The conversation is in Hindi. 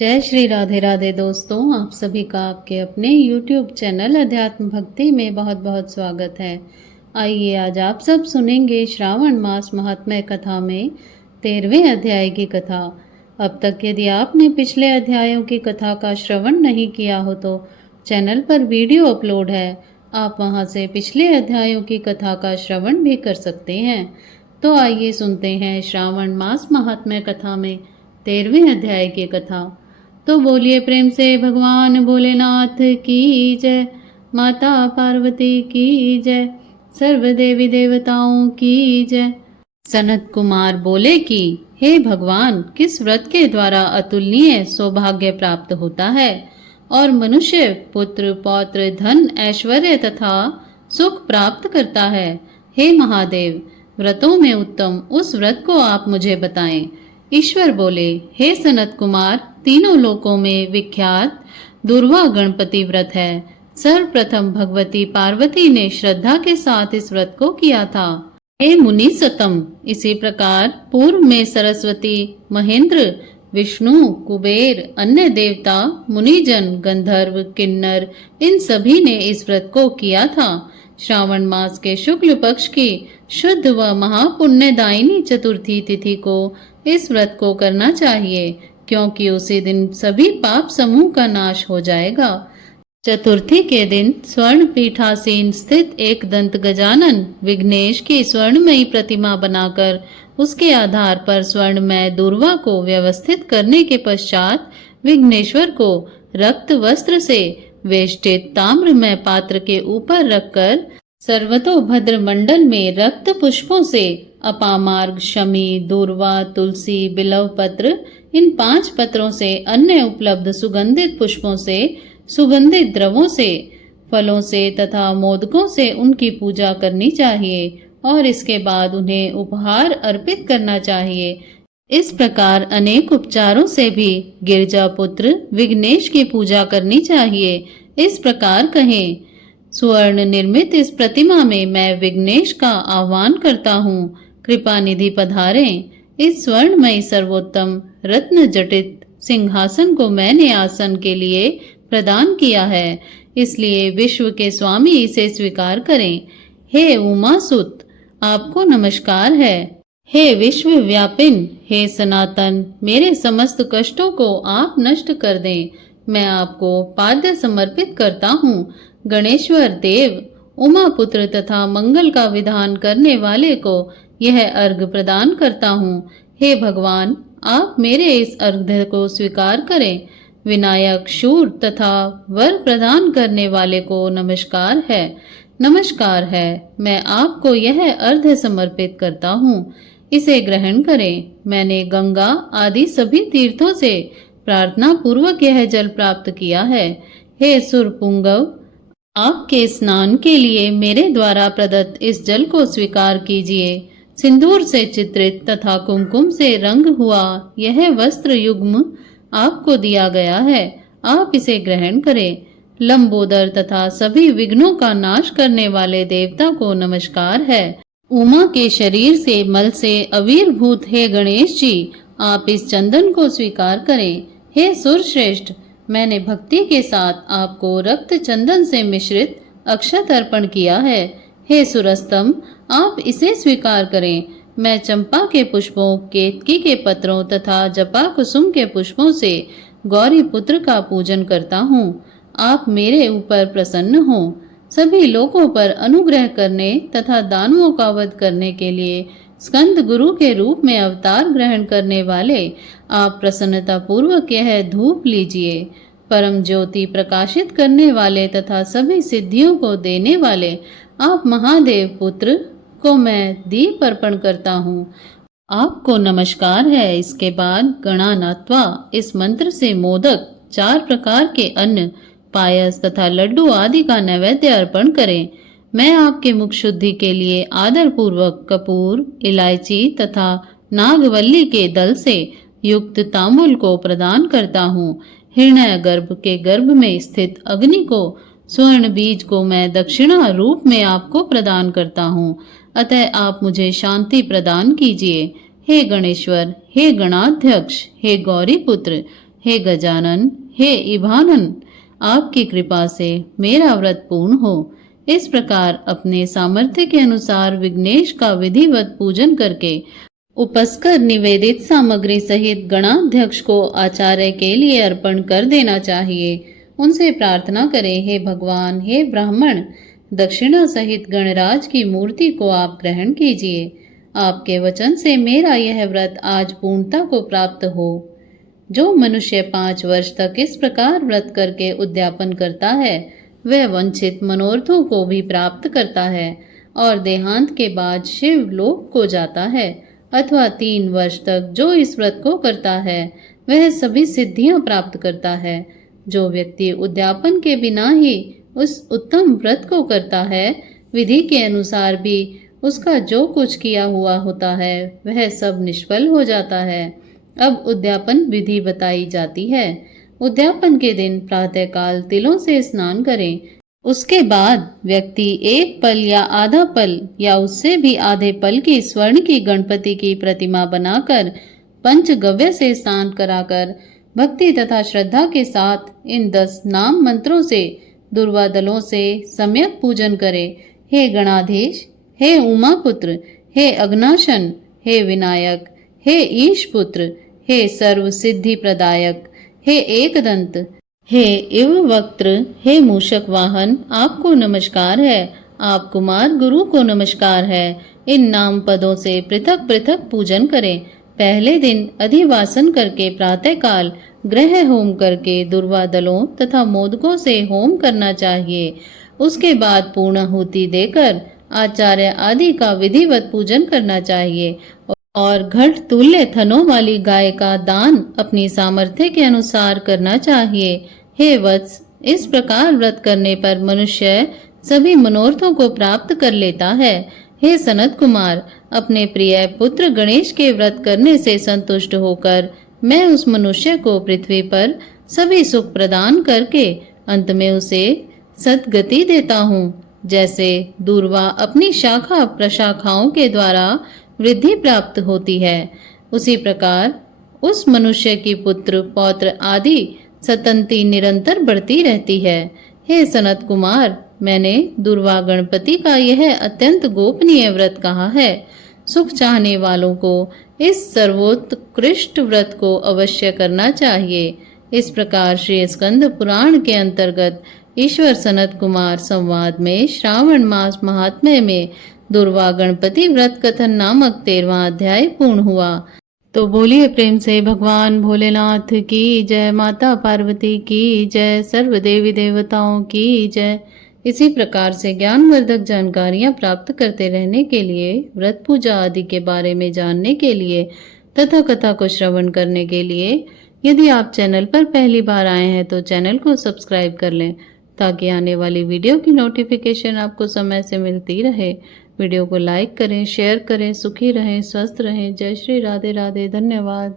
जय श्री राधे राधे दोस्तों, आप सभी का आपके अपने YouTube चैनल अध्यात्म भक्ति में बहुत बहुत स्वागत है। आइए आज आप सब सुनेंगे श्रावण मास महात्म्य कथा में 13वें अध्याय की कथा। अब तक यदि आपने पिछले अध्यायों की कथा का श्रवण नहीं किया हो तो चैनल पर वीडियो अपलोड है, आप वहां से पिछले अध्यायों की कथा का श्रवण भी कर सकते हैं। तो आइए सुनते हैं श्रावण मास महात्म्य कथा में 13वें अध्याय की कथा। तो बोलिए प्रेम से भगवान भोलेनाथ की जय, माता पार्वती की जय, सर्व देवी देवताओं की जय। सनत कुमार बोले कि हे भगवान, किस व्रत के द्वारा अतुलनीय सौभाग्य प्राप्त होता है और मनुष्य पुत्र पौत्र धन ऐश्वर्य तथा सुख प्राप्त करता है। हे महादेव, व्रतों में उत्तम उस व्रत को आप मुझे बताएं। ईश्वर बोले, हे सनत कुमार, तीनों लोकों में विख्यात दुर्वा गणपति व्रत है। सर्वप्रथम भगवती पार्वती ने श्रद्धा के साथ इस व्रत को किया था। हे मुनि सतम, इसी प्रकार पूर्व में सरस्वती, महेंद्र, विष्णु, कुबेर, अन्य देवता, मुनिजन, गंधर्व, किन्नर, इन सभी ने इस व्रत को किया था। श्रावण मास के शुक्ल पक्ष की शुद्ध व महापुण्यदायिनी चतुर्थी तिथि को इस व्रत को करना चाहिए, क्योंकि उसी दिन सभी पाप समूह का नाश हो जाएगा। चतुर्थी के दिन स्वर्ण पीठासीन स्थित एक दंत गजानन विघ्नेश की स्वर्णमयी प्रतिमा बनाकर उसके आधार पर स्वर्णमय दुर्वा को व्यवस्थित करने के पश्चात विघ्नेश्वर को रक्त वस्त्र से वेष्टित ताम्रमय पात्र के ऊपर रखकर सर्वतोभद्र मंडल में रक्त पुष्पों से अपामार्ग, शमी, दूर्वा, तुलसी, बिलव पत्र, इन 5 पत्रों से अन्य उपलब्ध सुगंधित पुष्पों से, सुगंधित द्रवों से, फलों से तथा मोदकों से उनकी पूजा करनी चाहिए और इसके बाद उन्हें उपहार अर्पित करना चाहिए। इस प्रकार अनेक उपचारों से भी गिरजा पुत्र विघ्नेश की पूजा करनी चाहिए। इस प्रकार कहें, स्वर्ण निर्मित इस प्रतिमा में मैं विघ्नेश का आह्वान करता हूँ, कृपा निधि पधारें। इस स्वर्णमयी सर्वोत्तम रत्न जटित सिंहासन को मैंने आसन के लिए प्रदान किया है, इसलिए विश्व के स्वामी इसे स्वीकार करें। हे उमासुत, आपको नमस्कार है। हे विश्व व्यापिन, हे सनातन, मेरे समस्त कष्टों को आप नष्ट कर दें। मैं आपको पाद्य समर्पित करता हूँ। गणेश्वर देव, उमा पुत्र तथा मंगल का विधान करने वाले को यह अर्घ प्रदान करता हूँ। हे भगवान, आप मेरे इस अर्घ को स्वीकार करें। विनायक, शूर तथा वर प्रदान करने वाले को नमस्कार है, नमस्कार है। मैं आपको यह अर्घ समर्पित करता हूँ, इसे ग्रहण करें। मैंने गंगा आदि सभी तीर्थों से प्रार्थना पूर्वक यह जल प्राप्त किया है। हे सुरपुंगव, आपके स्नान के लिए मेरे द्वारा प्रदत्त इस जल को स्वीकार कीजिए। सिंदूर से चित्रित तथा कुमकुम से रंग हुआ यह वस्त्र युग्म आपको दिया गया है, आप इसे ग्रहण करें। लंबोदर तथा सभी विघ्नों का नाश करने वाले देवता को नमस्कार है। उमा के शरीर से मल से अवीरभूत हे गणेश जी, आप इस चंदन को स्वीकार करें। हे सुरश्रेष्ठ, मैंने भक्ति के साथ आपको रक्त चंदन से मिश्रित अक्षत अर्पण किया है। हे सुरस्तम, आप इसे स्वीकार करें। मैं चंपा के पुष्पों, केतकी के पत्रों तथा जपा कुसुम के पुष्पों से गौरी पुत्र का पूजन करता हूँ। आप मेरे ऊपर प्रसन्न हो। सभी लोगों पर अनुग्रह करने तथा दानवों का वध करने के लिए स्कंद गुरु के रूप में अवतार ग्रहण करने वाले आप प्रसन्नता पूर्वक यह धूप लीजिए। परम ज्योति प्रकाशित करने वाले तथा सभी सिद्धियों को देने वाले आप महादेव पुत्र को मैं दीप अर्पण करता हूँ, आपको नमस्कार है। इसके बाद गणानात्वा इस मंत्र से मोदक, 4 प्रकार के अन्न, पायस तथा लड्डू आदि का नैवेद्य अर्पण करें। मैं आपके मुख शुद्धि के लिए आदर पूर्वक कपूर, इलायची तथा नागवल्ली के दल से युक्त तांबुल को प्रदान करता हूँ। हिरण्य गर्भ के गर्भ में स्थित अग्नि को, स्वर्ण बीज को मैं दक्षिणा रूप में आपको प्रदान करता हूँ, अतः आप मुझे शांति प्रदान कीजिए। हे गणेश्वर, हे गणाध्यक्ष, हे गौरी पुत्र, हे गजानन, हे इभानन, आपकी कृपा से मेरा व्रत पूर्ण हो। इस प्रकार अपने सामर्थ्य के अनुसार विघ्नेश का विधिवत पूजन करके उपस्कर निवेदित सामग्री सहित गणाध्यक्ष को आचार्य के लिए अर्पण कर देना चाहिए। उनसे प्रार्थना करें, हे भगवान, हे ब्राह्मण, दक्षिणा सहित गणराज की मूर्ति को आप ग्रहण कीजिए। आपके वचन से मेरा यह व्रत आज पूर्णता को प्राप्त हो। जो मनुष्य 5 वर्ष तक इस प्रकार व्रत करके उद्यापन करता है, वह वांछित मनोरथों को भी प्राप्त करता है और देहांत के बाद शिव लोक को जाता है। अथवा 3 वर्ष तक जो इस व्रत को करता है, वह सभी सिद्धियां प्राप्त करता है। जो व्यक्ति उद्यापन के बिना ही उस उत्तम व्रत को करता है, विधि के अनुसार भी उसका जो कुछ किया हुआ होता है, वह सब निष्फल हो जाता है। अब उद्यापन विधि बताई जाती है। उद्यापन के दिन प्रातःकाल तिलों से स्नान करें। उसके बाद व्यक्ति 1 पल या आधा पल या उससे भी आधे पल की स्वर्ण की गणपति की प्रतिमा बनाकर पंचगव्य से स्नान कराकर भक्ति तथा श्रद्धा के साथ इन 10 नाम मंत्रों से दुर्वादलों से सम्यक पूजन करें। हे गणाधीश, हे उमापुत्र, हे अग्नाशन, हे विनायक, हे ईशपुत्र, हे सर्व सिद्धि प्रदायक, हे एकदंत, हे इव वक्त्र, हे मूषक वाहन, आपको नमस्कार है। आप कुमार गुरु को नमस्कार है। इन नाम पदों से पृथक पृथक पूजन करें। पहले दिन अधिवासन करके प्रातःकाल ग्रह होम करके दुर्वादलों तथा मोदकों से होम करना चाहिए। उसके बाद पूर्णाहुति देकर आचार्य आदि का विधिवत पूजन करना चाहिए और घट तुल्य थनों वाली गाय का दान अपनी सामर्थ्य के अनुसार करना चाहिए। हे वत्स, इस प्रकार व्रत करने पर मनुष्य सभी मनोरथों को प्राप्त कर लेता है। हे सनत कुमार, अपने प्रिय पुत्र गणेश के व्रत करने से संतुष्ट होकर मैं उस मनुष्य को पृथ्वी पर सभी सुख प्रदान करके अंत में उसे सद्गति देता हूँ। जैसे दूर्वा अपनी शाखा प्रशाखाओं के द्वारा वृद्धि प्राप्त होती है, उसी प्रकार उस मनुष्य की पुत्र पौत्र आदि सतंती निरंतर बढ़ती रहती है। हे सनत कुमार, मैंने दुर्वा गणपति का यह अत्यंत गोपनीय व्रत कहा है। सुख चाहने वालों को इस सर्वोत्कृष्ट व्रत को अवश्य करना चाहिए। इस प्रकार श्री स्कंद पुराण के अंतर्गत ईश्वर सनत कुमार संवाद में श्रावण मास महात्म्य में दुर्वा गणपति व्रत कथन नामक 13वां अध्याय पूर्ण हुआ। तो बोलिए प्रेम से भगवान भोलेनाथ की जय, माता पार्वती की जय, सर्व देवी देवताओं की जय। इसी प्रकार से ज्ञानवर्धक जानकारियां प्राप्त करते रहने के लिए, व्रत पूजा आदि के बारे में जानने के लिए तथा कथा को श्रवण करने के लिए यदि आप चैनल पर पहली बार आए हैं तो चैनल को सब्सक्राइब कर लें ताकि आने वाली वीडियो की नोटिफिकेशन आपको समय से मिलती रहे। वीडियो को लाइक करें, शेयर करें। सुखी रहें, स्वस्थ रहें। जय श्री राधे राधे। धन्यवाद।